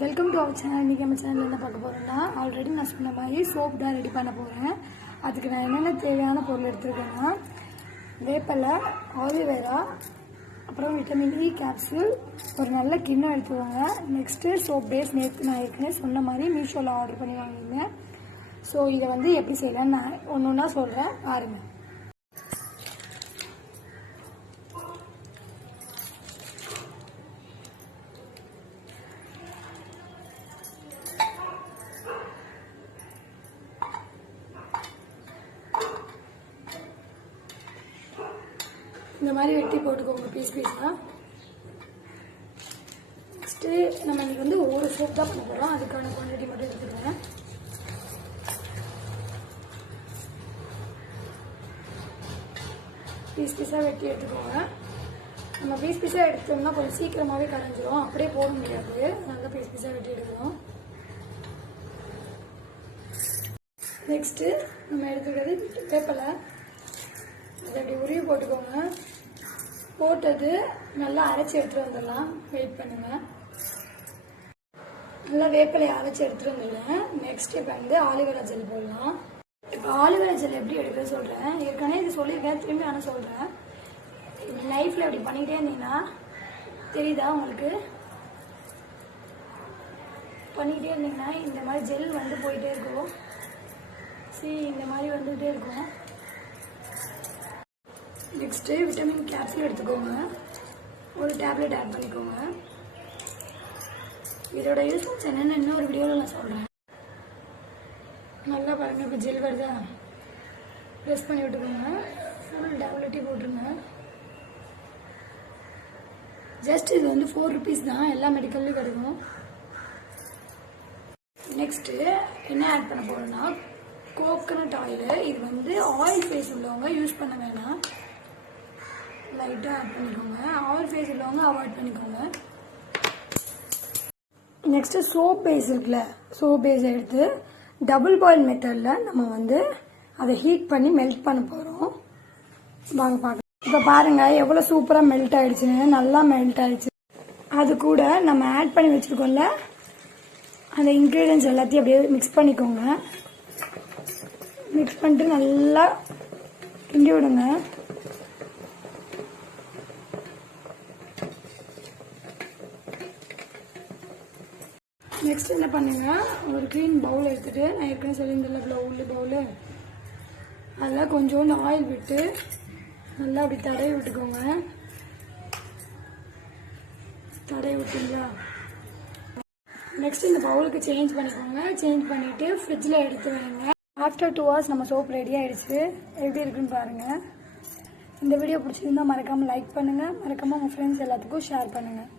Welcome to our channel. இன்றைக்கி நம்ம சேனலில் என்ன பார்க்க போகிறோம்னா, ஆல்ரெடி நான் சொன்ன மாதிரி சோப் தான் ரெடி பண்ண போகிறேன். அதுக்கு நான் என்னென்ன தேவையான பொருள் எடுத்துருக்கேன்னா, வேப்பலை, ஆலிவேரா, அப்புறம் விட்டமின் இ கேப்சூல், ஒரு நல்ல கிண்ணம் எடுத்துக்கோங்க. நெக்ஸ்ட்டு சோப் பேஸ் நேற்று நான் ஏற்கனவே சொன்ன மாதிரி மீஷோவில் ஆர்டர் பண்ணி வாங்கியிருந்தேன். ஸோ இதை வந்து எப்படி செய்யலான்னு நான் ஒன்று ஒன்றா சொல்கிறேன், பாருங்கள். இந்த மாதிரி வெட்டி போட்டுக்கோங்க பீஸ் பீஸாக. நெக்ஸ்ட்டு நம்ம இன்றைக்கி வந்து ஒரு சோப் தான் பண்ண போகிறோம். அதுக்கான குவான்டிட்டி மட்டும் எடுத்துக்கிறேன். பீஸ் பீஸாக வெட்டி எடுத்துக்கோங்க. நம்ம பீஸ் பீஸாக எடுத்தோம்னா கொஞ்சம் சீக்கிரமாகவே கரைஞ்சிரும், அப்படியே போட முடியாது. நல்லா பீஸ் பீஸாக வெட்டி எடுக்கிறோம். நெக்ஸ்ட்டு நம்ம எடுத்துக்கிறது வேப்பலை. அதை அப்படி உருவி போட்டுக்கோங்க. போட்டது நல்லா அரைச்சி எடுத்துகிட்டு வந்துடலாம். வெயிட் பண்ணுங்கள். நல்லா வேப்பிலையை அரைச்சி எடுத்துகிட்டு வந்துடுறேன். நெக்ஸ்ட் இப்போ வந்து ஆலிவேரா ஜெல் போடலாம். இப்போ ஆலிவேரா ஜெல் எப்படி எடுக்கிறேன்னு சொல்கிறேன். ஏற்கனவே இது சொல்லியிருக்கேன், திரும்பி ஆனால் சொல்கிறேன். லைஃப்பில் இப்படி பண்ணிக்கிட்டே இருந்தீங்கன்னா தெரியுதா உங்களுக்கு? பண்ணிக்கிட்டே இருந்தீங்கன்னா இந்த மாதிரி ஜெல் வந்து போயிட்டே இருக்கும். இந்த மாதிரி வந்துகிட்டே இருக்கும். நெக்ஸ்ட்டு விட்டமின் கேப்சூல் எடுத்துக்கோங்க. ஒரு டேப்லெட் ஆட் பண்ணிக்கோங்க. இதோட யூஸ் என்னென்னு இன்னொரு வீடியோவில் நான் சொல்கிறேன். நல்லா பாருங்கள், இப்போ ஜெல் வருதா, ப்ரெஸ் பண்ணி விட்டுக்கோங்க. ஃபுல் டேப்லெட்டே போட்டுருங்க. ஜஸ்ட் இது வந்து 4 rupees தான், எல்லா மெடிக்கல்லையும் கிடைக்கும். நெக்ஸ்ட்டு என்ன ஆட் பண்ண போகிறோன்னா, கோகனட் ஆயிலு. இது வந்து ஆயில் ஃபேஸ் உள்ளவங்க யூஸ் பண்ண வேணாம், லைட்டாக ஆட் பண்ணிக்கோங்க. ஆயில் ஃபேஸ் உள்ளவங்க அவாய்ட் பண்ணிக்கோங்க. நெக்ஸ்ட்டு சோப் பேஸ் இருக்குல்ல, சோப் பேஸ் எடுத்து டபுள் பாயில் மெத்தடில் நம்ம வந்து அதை ஹீட் பண்ணி மெல்ட் பண்ண போகிறோம். வாங்க பார்க்கலாம். இப்போ பாருங்கள் எவ்வளோ சூப்பராக மெல்ட் ஆகிடுச்சுன்னு. நல்லா மெல்ட் ஆகிடுச்சு. அது கூட நம்ம ஆட் பண்ணி வச்சுருக்கோம்ல அந்த இன்க்ரீடியன்ஸ் எல்லாத்தையும் அப்படியே மிக்ஸ் பண்ணிக்கோங்க. மிக்ஸ் பண்ணிட்டு நல்லா கிண்டி விடுங்க. நெக்ஸ்ட் என்ன பண்ணுங்க, ஒரு க்ளீன் பவுல் எடுத்துகிட்டு, நான் ஏற்கனவே சொல்லியிருந்தேன்ல பவுலு, அதில் கொஞ்சோண்டு ஆயில் விட்டு நல்லா அப்படி தடவி விட்டுக்கோங்க. தடவி விட்டீங்களா? நெக்ஸ்ட் இந்த பவுலுக்கு சேஞ்ச் பண்ணிக்கோங்க. சேஞ்ச் பண்ணிவிட்டு ஃப்ரிட்ஜில் எடுத்து வைங்க. ஆஃப்டர் 2 hours நம்ம சோப் ரெடி ஆகிடுச்சு. எப்படி இருக்குன்னு பாருங்கள். இந்த வீடியோ பிடிச்சிருந்தா மறக்காமல் லைக் பண்ணுங்கள். மறக்காமல் உங்கள் ஃப்ரெண்ட்ஸ் எல்லாத்துக்கும் ஷேர் பண்ணுங்கள்.